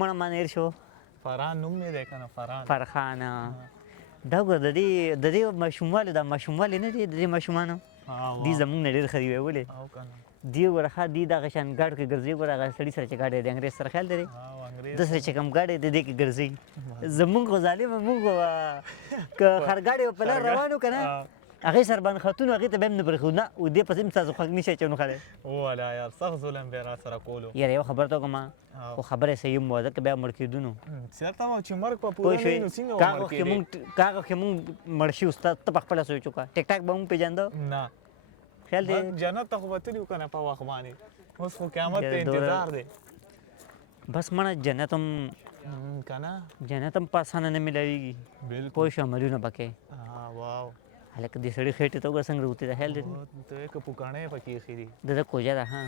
مړه مانیر شو فرحان نوم مې دی که نه فرخان دا وګوره د دې ماشوموالي دا ماشوموالي نه دی د دې ماشومانو دوی زموږ نه ډېر ښه دي ولې دی وګوره ښه دوی دغه شان ګاډ کې ګرځي وګوره هغه سړي سره چې ګاډی د انګرېز سره خیال لري ده سره چې کوم ګاډی دی دې کې ګرځي زموږ خو ظالمه موږ که خرګاډی به په لار روان وو که نه هغې سر باندې خطونو هغې ته به هم نه پرېښود نه و دې پسې هم ستاسو خوښ نشي اچونو ښه دی والا یار سخت ظلم به را سره کولو یاره یو خبره ته وکړم خو خبره صحیح هم وه ځکه بیا مړ کېدو نو چېرته وه چې مرګ په پوره نه وي نو څنګه به مړ کېدې کاغه کې مونږ مړ شي استاد ته په خپله سوچ وکړه ټیک ټاک به مونږ پېژانده نه خیال دی جنت ته خو به تلي وو که نه په وخت باندې اوس خو قیامت ته انتظار دی بس مړه جنت هم که نه جنت هم په اسانه نه میلاویږي پوه شو عملونه پکې واو هلکه دې سړي خېټې ته وګوره څنګه روتې ده خیال دی ته که پوکاڼۍ پکې ایښي دي د ده کوجه ده ها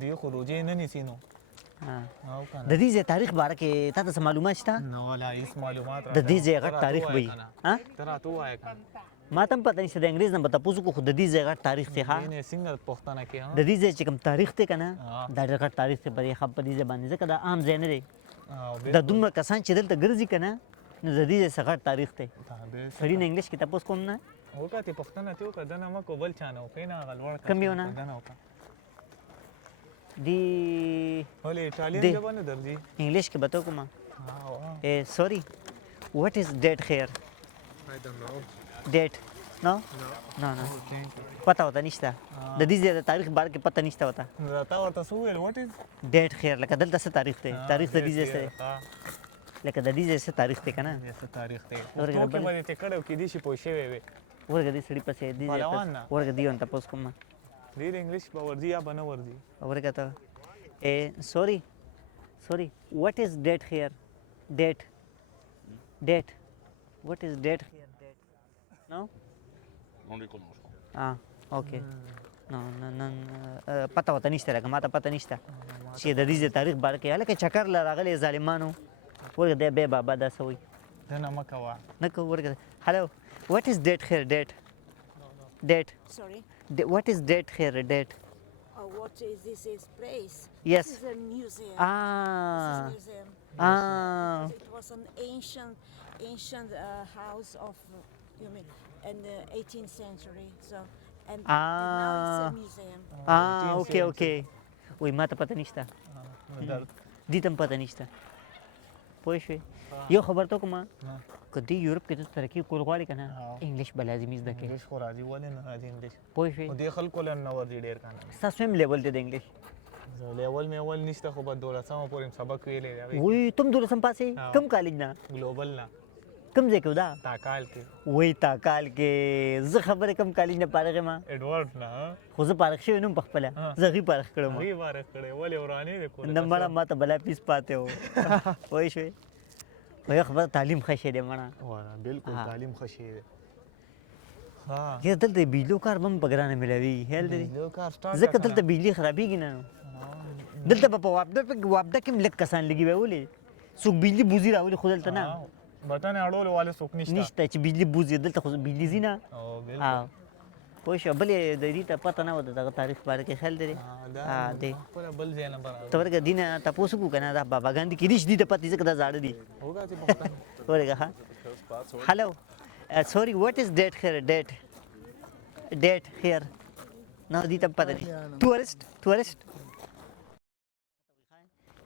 دوی خو روجې نه نیسي نو د دې ځای تاریخ باره کې تا ته څه معلومات شته نه والا هېڅ معلومات د دې ځای غټ تاریخ به وي ته راته ووایه که ما ته هم پته نشته د انګرېز نه به تپوس وکړو خو د دې ځای غټ تاریخ دی ښه څنګه پوښتنه کې د دې ځای چې کوم تاریخ دی که نه دا ډېر غټ تاریخ دی په دې ځای باندې ځکه دا عام ځای نه دی دا دومره کسان چې دلته ګرځي که نه نو د دې ځای څه غټ تاریخ دی سړي نه انګلیش کې تپوس کوم نه وکړه چې پوښتنه دې وکړه دنه مه کوه بل چا نه وکړې نه هغه لوړ کوم یو نه دنه وکړه دی ولې ایټالین ژبه نه درځي انګلیش کې به ته وکړم سوري what is date here I don't know date no no no پته ورته نشته د دې ځای د تاریخ باره کې پته نشته ورته تا ورته څه وویل what is date here لکه دلته څه تاریخ دی تاریخ د دې ځای څه دی لکه د دې ځای څه تاریخ دی که نه څه تاریخ دی پښتو کې به دې ته کړی و کېدای شي پوه شوی وې ورګه دې سړي پسې دې ځای ورګه دې ونه تپوس کوم ډېر انګلیش به ورځي یا به نه ورځي ورګه ته sorry what is date here date what is date here date no Non li conosco. okay no پته ورته نشته لکه ما ته پته نشته چې د دې تاریخ باره کې هلکه چکر له راغلي ظالمانو ورګه دی بیا بابا دا څه وایي دنه مه کوه نه کوه ورګه hello what is date here date Sorry? what is date here date What is this place? Yes. This is a museum. Ah. This is a museum. It was an ancient house of, you mean, in the 18th century. So, and now it's a museum. Okay. وای ما ته پته نشته دې ته هم پته نشته پوه شوې یو خبر ته وکړم که دې یورپ کې ته ترقي کول غواړې که نه انګلیش به لازمي زده کړې انګلیش خو راځي ولې نه راځي انګلیش پوه شوې خو دې خلکو له نه ورځي ډېر که نه ستاسو هم لیول دی د انګلیش لیول مې اول نشته خو به 12مه پورې سبق ویلی دی وای ته هم 12 پاسې کوم کالج نه ګلوبل نه کوم ځای کې دا تاکال کې وای تاکال کې زه خبرې کوم کالج نه فارغ یم ایډورډ نه خو زه فارغ شوی نوم په خپله زه هغې فارغ کړم هغې فارغ کړی ولې ورانې دی کور نه مړه ما ته بلا پیس پاتې و پوه شوې خو یو خبره تعلیم ښه شی دی مړه بلکل تعلیم ښه شی دی یاره دلته د بجلو کار به هم په ګرانه میلاوېږي خیال لري ځکه دلته بجلي خرابېږي نه دلته به په واپډه کې هم لږ کسان لګي وی ولې څوک بجلي بوزي راولي خو دلته نه بټنې اړولو والے څوک نشته چې بجلي بوزي دلته خو بجلي ځي نه پوه شوه بل یې د دې ته پته نه وه د دغه تاریخ باره کې خیال لري دی بل ځای نه ته ورګه دې نه تپوس وکړو که نه دا باباګان دي کېدای شي دې ته پته ځکه دا زاړه دي ورګه ښه هلو sorry what is date here date here نه دې ته پته دي ټورسټ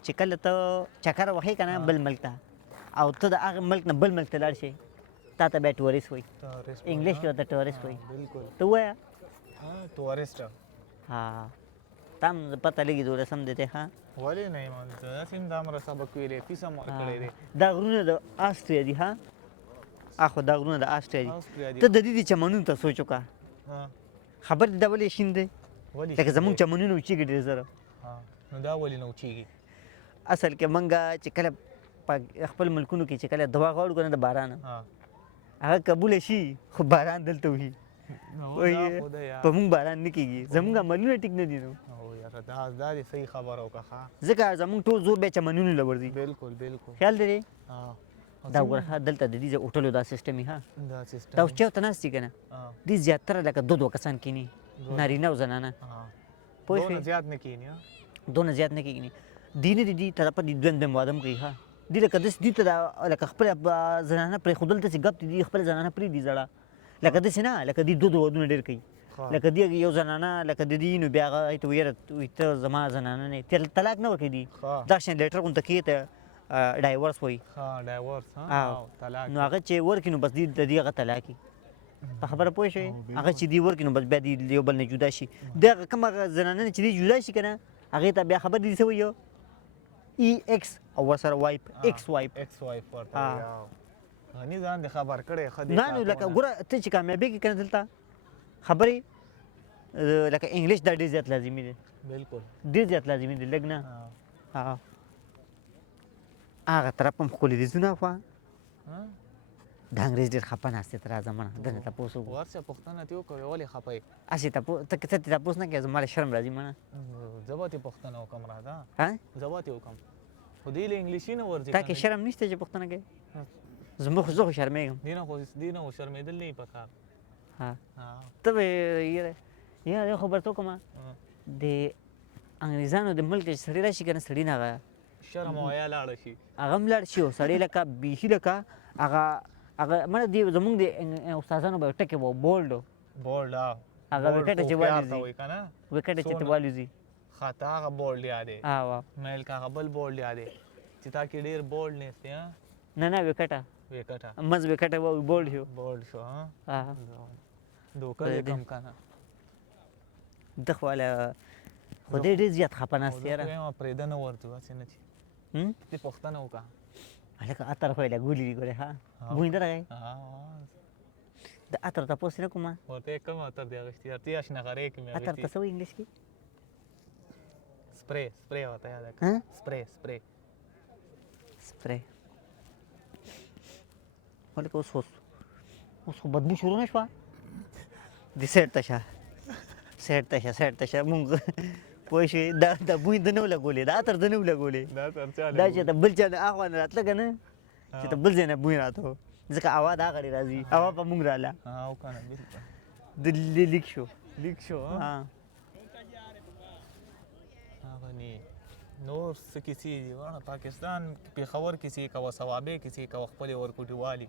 چې کله ته چکر وهې که نه بل ملک ته او ته د هغه ملک نه بل ملک ته لاړ شې تا ته بیا ټورسټ وایي انګلیش کې ورته ټورسټ وایي ته ووایه ټورسټ تا هم پته لګي 12 دی ښه ولې نه یم داسې هم دا مره سبق ویلی فیس هم ورکړی دی دا غرونه د آسټریا دي ها اخو دا غرونه د آسټریا دي ته د دې د چمنونو ته سوچ وکړه خبر دې دا ولې شین دی لکه زمونږ چمنونه اوچېږي ډېر زره نو دا ولې نه اوچېږي اصل کې موږ چې کله په خپل ملکونو کې چې کله دعا غواړو که نه د باران هغه قبوله شي خو باران دلته وي په موږ باران نه کېږي زموږ عملونه ټیک نه دي نو دا دې صحیح خبره وکړه ځکه زموږ ټول زور بیا چمنونو له ورځي بلکل خیال دی دا وګوره دلته د دې هوټلو دا سیسټم وي ها دا اوس چېرته ناست دي که نه دې زیاتره لکه دوه کسان کښېني نارینه او زنانه پوه شوې زیات نه کښېني دونه زیات نه کېږي دی نه دي ته په دې دویم وادم کوي ها دی لکه داسې دي ته لکه خپل زنانه پرېښودل داسې ګپ دي خپل زنانه پرېږدي زړه لکه داسې نه لکه دی دو ودونه ډېر کوي لکه دی یو زنانه لکه د دې نو بیا هغه ته ویره ته زما زنانه نه طلاق نه ورکوي دي دا شان لیټر غونته کوي ته ډایورس وایي ډایورس طلاق نو هغه چې ورکړي نو بس د دې هغه طلاقي په خبره پوه شوې هغه چې دی ورکړي نو بس بیا د یو بل نه جدا شي دغه کوم هغه زنانه چې دی جدا شي که نه هغې ته بیا خبر دي څه وایي ای ایکس او ورسره وایپ ایکس وایپ ایکس وایپ ورته غني ځان دې خبر کړی ښه دی نه نو لکه ګوره ته چې کامیابېږې که نه دلته خبرې لکه انګلیش دا ډېر زیات لازمي دی بالکل ډېر زیات لازمي دی لږ نه هغه طرف هم ښکلي دي ځونه خوا د انګریز ډېر خفه ناست دی ته راځه مړه دنه تپوس وکړو ورشه پوښتنه دې وکړې ولې خفه یې هسې ته تپوس نه کوې زما له شرم راځي مړه زه به ترې پوښتنه وکړم راځه ها زه به ترې وکړم خو دې له انګلیسي نه ورځي تا کې شرم نشته چې پوښتنه کوې زه خو شرمېږم دې نه خو شرمېدل نه یې پکار ته به یاره یو خبر ته وکړم د انګریزانو د ملک چې سړی راشي که نه سړي نه هغه شرم او حیا لاړه شي هغه هم لاړ شي او سړی لکه بیخي لکه هغه مړه دی زمونږ د استادانو به یو ټکی و بولډ بولډ هغه وکټه چې والوځي وکټه چې ته والوځي خطا هغه بولډ یادې وا میل کا بل بولډ یادې چې تا کې ډېر بولډ نهستی نه وکټه وکټه مز وکټه و بولډ شو بولډ شو دوکه دې کم کنه د خواله خو دې ډېر زیات خفه ناست یاره ما پرېده نه ورځو هسې نه چې دې پوښتنه وکړه هلکه عطر خو یې له ګولي دي ګورې ها بوی نه راغی د عطر تپوس نه کوم ورته یې کوم عطر دی اخیستي ارتې اشنغرې کې مې عطر ته څه وایي انګلیش کې سپری ورته یاد کړه سپری هلکه اوس خو بدبو شروع نه شوه د سیټ ته شه مونږ پوه شوې دا بوی د نه و لګولې دا عطر د نه و لګولې دا چې ته بل چا نه اخوا نه راتله که نه چې ته بل ځای نه بوی راته و ځکه هوا د هغه ډېر راځي هوا په مونږ راله د لیک شو نور څه کیسې دي واړه پاکستان پېښور کیسې کوه ثوابې کیسې کوه خپلې ورکوټي والي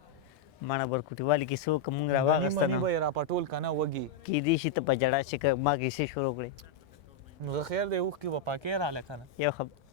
ماړه ورکوټي والي کیسې وکړه مونږ راواغېسته نه به یې راپټول که نه وږي کیدای شي ته په جړا چې ما کیسې شروع کړې نو خیر دی اوښکې به پاکې راله که نه